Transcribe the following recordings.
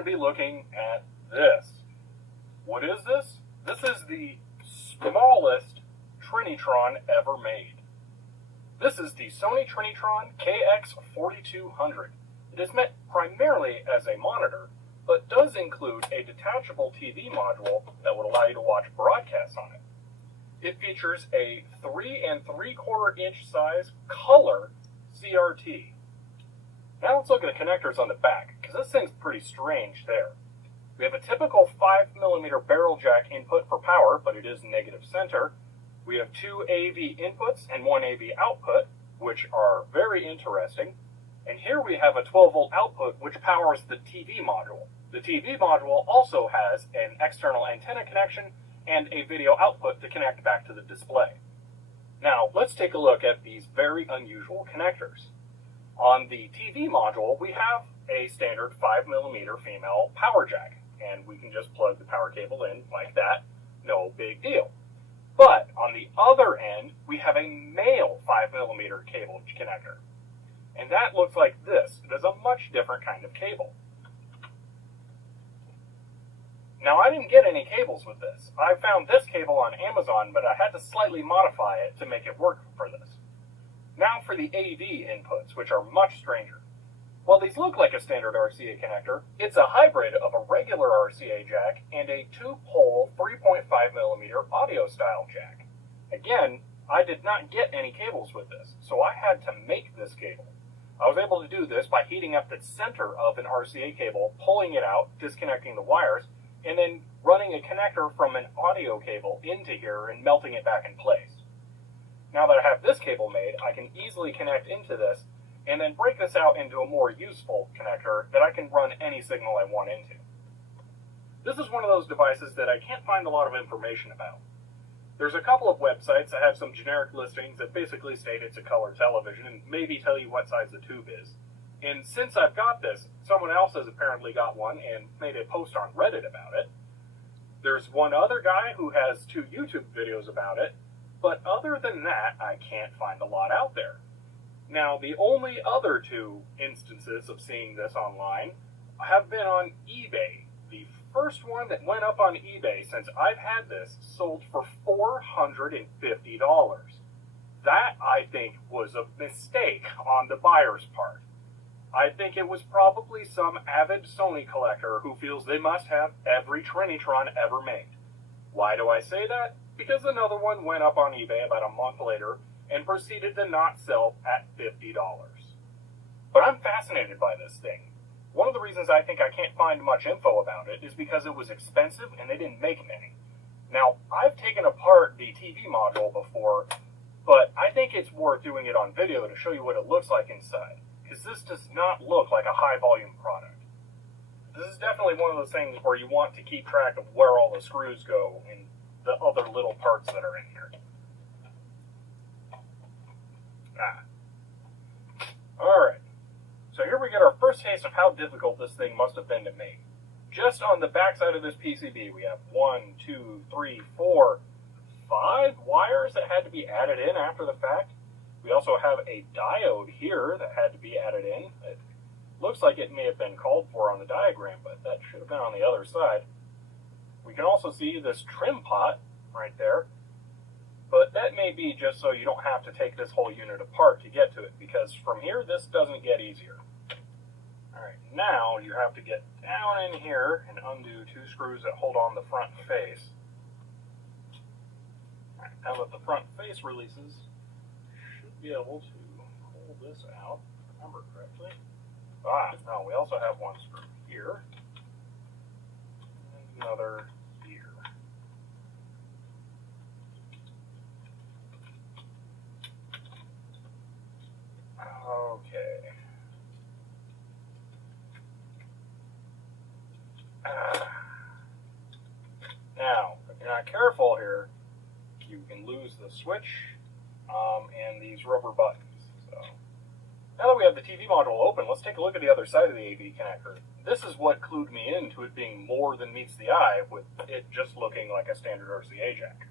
to be looking at this. What is this? This is the smallest Trinitron ever made. This is the Sony Trinitron KX4200. It is meant primarily as a monitor, but does include a detachable TV module that would allow you to watch broadcasts on it. It features a 3 3/4 inch size color CRT. Now let's look at the connectors on the back, because this thing's pretty strange there. We have a typical 5mm barrel jack input for power, but it is negative center. We have 2 AV inputs and 1 AV output, which are very interesting. And here we have a 12-volt output, which powers the TV module. The TV module also has an external antenna connection and a video output to connect back to the display. Now, let's take a look at these very unusual connectors. On the TV module, we have a standard 5mm female power jack, and we can just plug the power cable in like that, no big deal. But on the other end, we have a male 5mm cable connector, and that looks like this. It is a much different kind of cable. Now, I didn't get any cables with this. I found this cable on Amazon, but I had to slightly modify it to make it work for this. Now for the AV inputs, which are much stranger. While these look like a standard RCA connector, it's a hybrid of a regular RCA jack and a 2-pole 3.5mm audio style jack. Again, I did not get any cables with this, so I had to make this cable. I was able to do this by heating up the center of an RCA cable, pulling it out, disconnecting the wires, and then running a connector from an audio cable into here and melting it back in place. Now that I have this cable made, I can easily connect into this and then break this out into a more useful connector that I can run any signal I want into. This is one of those devices that I can't find a lot of information about. There's a couple of websites that have some generic listings that basically state it's a color television and maybe tell you what size the tube is. And since I've got this, someone else has apparently got one and made a post on Reddit about it. There's one other guy who has 2 YouTube videos about it, but other than that, I can't find a lot out there. Now, the only other 2 instances of seeing this online have been on eBay. The first one that went up on eBay since I've had this sold for $450. That, I think, was a mistake on the buyer's part. I think it was probably some avid Sony collector who feels they must have every Trinitron ever made. Why do I say that? Because another one went up on eBay about a month later and proceeded to not sell at $50. But I'm fascinated by this thing. One of the reasons I think I can't find much info about it is because it was expensive and they didn't make many. Now, I've taken apart the TV module before, but I think it's worth doing it on video to show you what it looks like inside, because this does not look like a high-volume product. This is definitely one of those things where you want to keep track of where all the screws go and the other little parts that are in here. Alright, so here we get our first taste of how difficult this thing must have been to make. Just on the back side of this PCB, we have 1, 2, 3, 4, 5 wires that had to be added in after the fact. We also have a diode here that had to be added in. It looks like it may have been called for on the diagram, but that should have been on the other side. We can also see this trim pot right there, but that may be just so you don't have to take this whole unit apart to get to it, because from here, this doesn't get easier. Alright, now you have to get down in here and undo 2 screws that hold on the front face. Alright, now that the front face releases, should be able to pull this out, if I remember correctly. No, we also have 1 screw here, and another here. Okay. Now, if you're not careful here, you can lose the switch and these rubber buttons. So, now that we have the TV module open, let's take a look at the other side of the AV connector. This is what clued me into it being more than meets the eye, with it just looking like a standard RCA jack.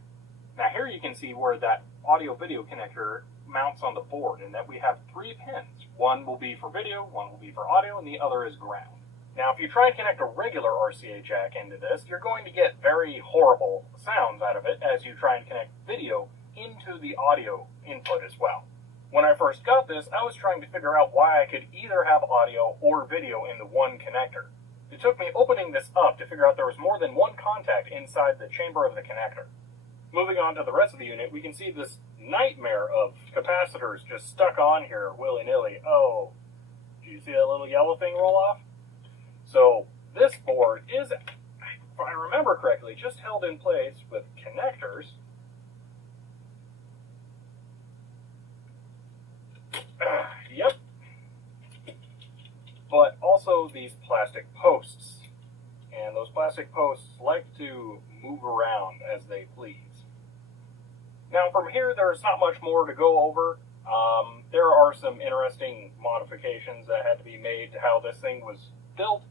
Now here you can see where that audio-video connector mounts on the board, and that we have 3 pins. One will be for video, one will be for audio, and the other is ground. Now, if you try and connect a regular RCA jack into this, you're going to get very horrible sounds out of it as you try and connect video into the audio input as well. When I first got this, I was trying to figure out why I could either have audio or video in the one connector. It took me opening this up to figure out there was more than one contact inside the chamber of the connector. Moving on to the rest of the unit, we can see this nightmare of capacitors just stuck on here willy-nilly. Oh, do you see that little yellow thing roll off? So this board is, if I remember correctly, just held in place with connectors. Yep. But also these plastic posts. And those plastic posts like to move around as they please. Now from here, there's not much more to go over. There are some interesting modifications that had to be made to how this thing was built.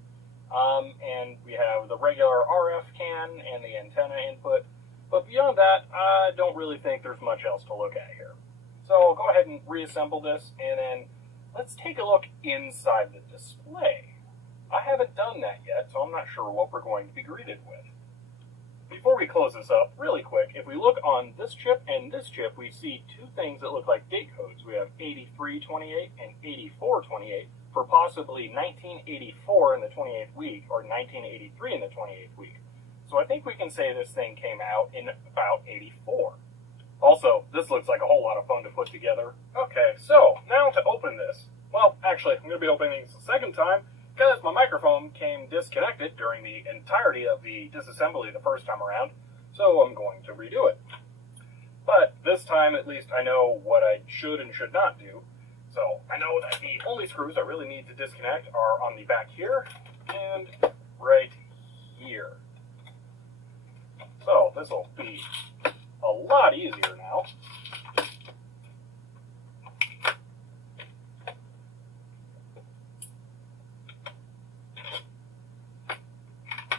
And we have the regular RF can and the antenna input. But beyond that, I don't really think there's much else to look at here. So I'll go ahead and reassemble this, and then let's take a look inside the display. I haven't done that yet, so I'm not sure what we're going to be greeted with. Before we close this up, really quick, if we look on this chip and this chip, we see two things that look like date codes. We have 8328 and 8428 for possibly 1984 in the 28th week or 1983 in the 28th week. So I think we can say this thing came out in about 84. Also, this looks like a whole lot of fun to put together. Okay, so now to open this. Well, actually, I'm going to be opening this a second time because my microphone came disconnected during the entirety of the disassembly the first time around, so I'm going to redo it. But this time, at least, I know what I should and should not do. So I know that the only screws I really need to disconnect are on the back here and right here. So this will be a lot easier now.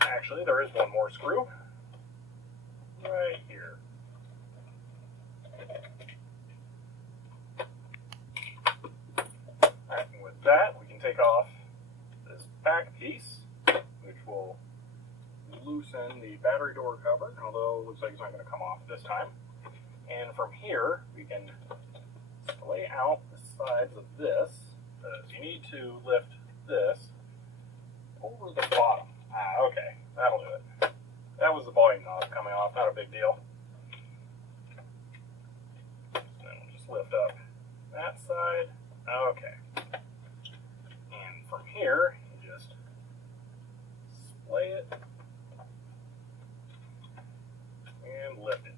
Actually, there is one more screw right here. Alright, and with that, we can take off this back piece, which will loosen the battery door cover, although it looks like it's not going to come off this time. And from here, we can lay out the sides of this, because you need to lift this over the bottom. Ah, okay, that'll do it. That was the volume knob coming off, not a big deal. Then we'll just lift up that side. Okay. And from here, you just splay it and lift it.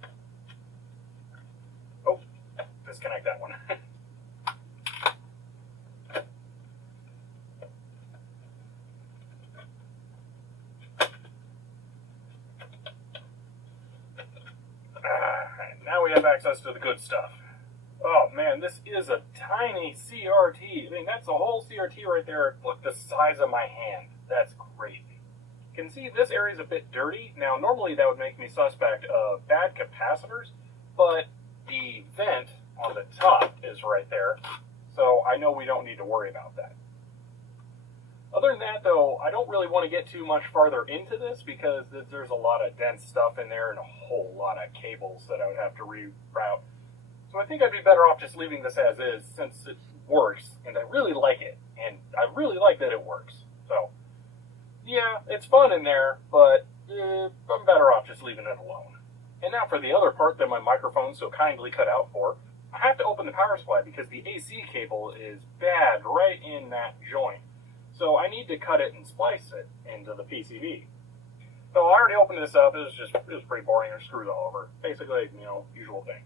Oh, disconnect that one. Now we have access to the good stuff. Oh man, this is a tiny CRT. I mean, that's a whole CRT right there. Look, the size of my hand. That's crazy. You can see this area is a bit dirty. Now, normally that would make me suspect of bad capacitors, but the vent on the top is right there, so I know we don't need to worry about that. Other than that, though, I don't really want to get too much farther into this because there's a lot of dense stuff in there and a whole lot of cables that I would have to reroute. So I think I'd be better off just leaving this as is since it works, and I really like it, and I really like that it works. So, yeah, it's fun in there, but I'm better off just leaving it alone. And now for the other part that my microphone so kindly cut out for, I have to open the power supply because the AC cable is bad right in that joint. So I need to cut it and splice it into the PCB. So I already opened this up. It was pretty boring. There's screws all over. Basically, usual thing.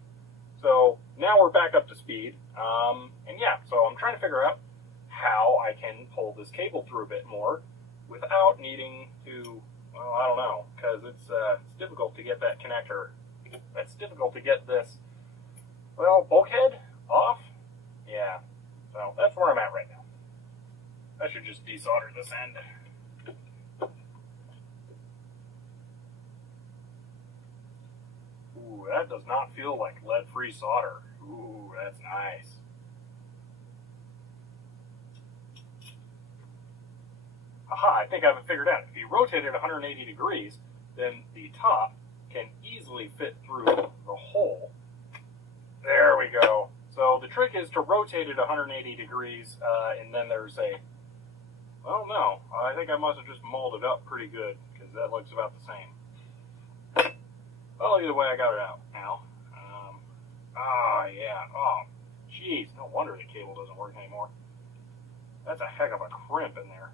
So now we're back up to speed. And yeah, so I'm trying to figure out how I can pull this cable through a bit more without needing to, well, I don't know, because it's difficult to get that connector. It's difficult to get this, well, bulkhead off. Yeah, so that's where I'm at right now. I should just desolder this end. Ooh, that does not feel like lead-free solder. Ooh, that's nice. Aha! Aha, I think I have it figured out. If you rotate it 180 degrees, then the top can easily fit through the hole. There we go. So the trick is to rotate it 180 degrees, and then there's a, well, no, I think I must have just molded it up pretty good, because that looks about the same. Well, either way, I got it out now. Yeah. Oh, jeez, no wonder the cable doesn't work anymore. That's a heck of a crimp in there.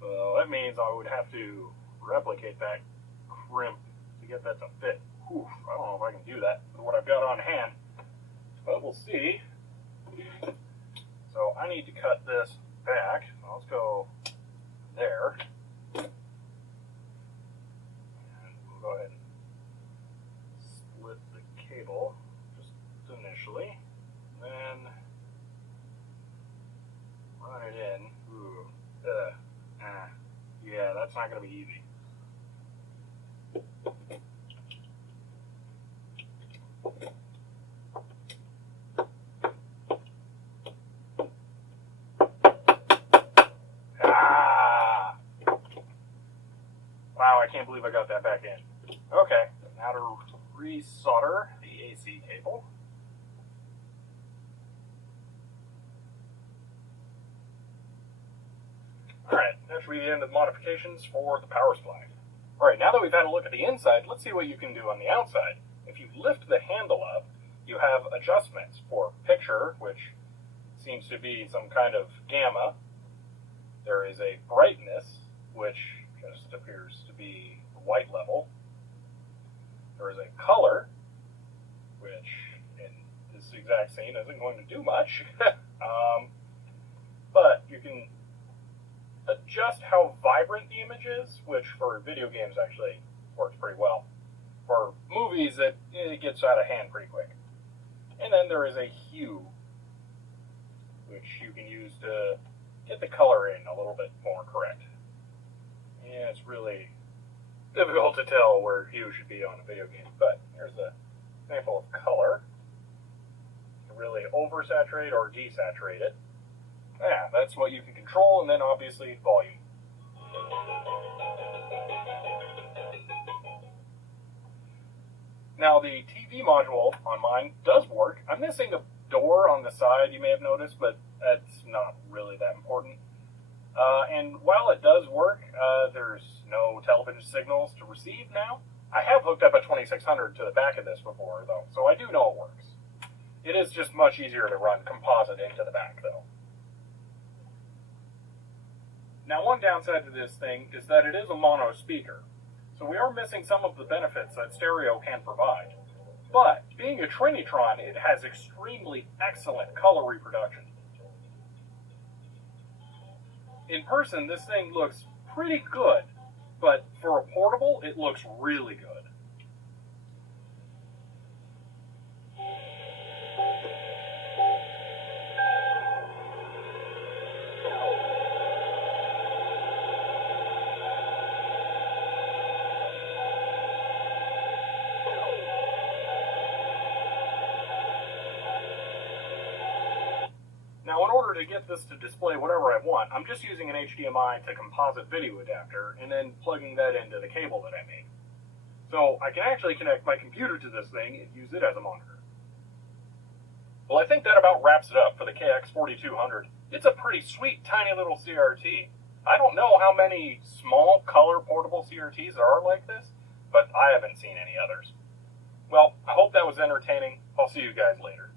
So that means I would have to replicate that crimp to get that to fit. Oof, I don't know if I can do that with what I've got on hand, but we'll see. So I need to cut this back. Let's go there. And we'll go ahead and split the cable just initially. Then run it in. Ooh, yeah, that's not going to be easy. Wow, I can't believe I got that back in. Okay, now to resolder the AC cable. Alright, that should be the end of the modifications for the power supply. Alright, now that we've had a look at the inside, let's see what you can do on the outside. If you lift the handle up, you have adjustments for picture, which seems to be some kind of gamma. There is a brightness, which just appears to be white level. There is a color, which in this exact scene isn't going to do much. But you can adjust how vibrant the image is, which for video games actually works pretty well. For movies, it gets out of hand pretty quick. And then there is a hue, which you can use to get the color in a little bit more correct. Yeah, it's really difficult to tell where hue should be on a video game, but here's an example of color. You can really oversaturate or desaturate it. Yeah, that's what you can control, and then obviously volume. Now the TV module on mine does work. I'm missing a door on the side, you may have noticed, but that's not really that important. And while it does work, there's no television signals to receive now. I have hooked up a 2600 to the back of this before, though, so I do know it works. It is just much easier to run composite into the back, though. Now, one downside to this thing is that it is a mono speaker, so we are missing some of the benefits that stereo can provide. But, being a Trinitron, it has extremely excellent color reproduction. In person, this thing looks pretty good, but for a portable, it looks really good. Now, in order to get this to display whatever I want, I'm just using an HDMI to composite video adapter and then plugging that into the cable that I made. So I can actually connect my computer to this thing and use it as a monitor. Well, I think that about wraps it up for the KX4200. It's a pretty sweet, tiny little CRT. I don't know how many small color portable CRTs there are like this, but I haven't seen any others. Well, I hope that was entertaining. I'll see you guys later.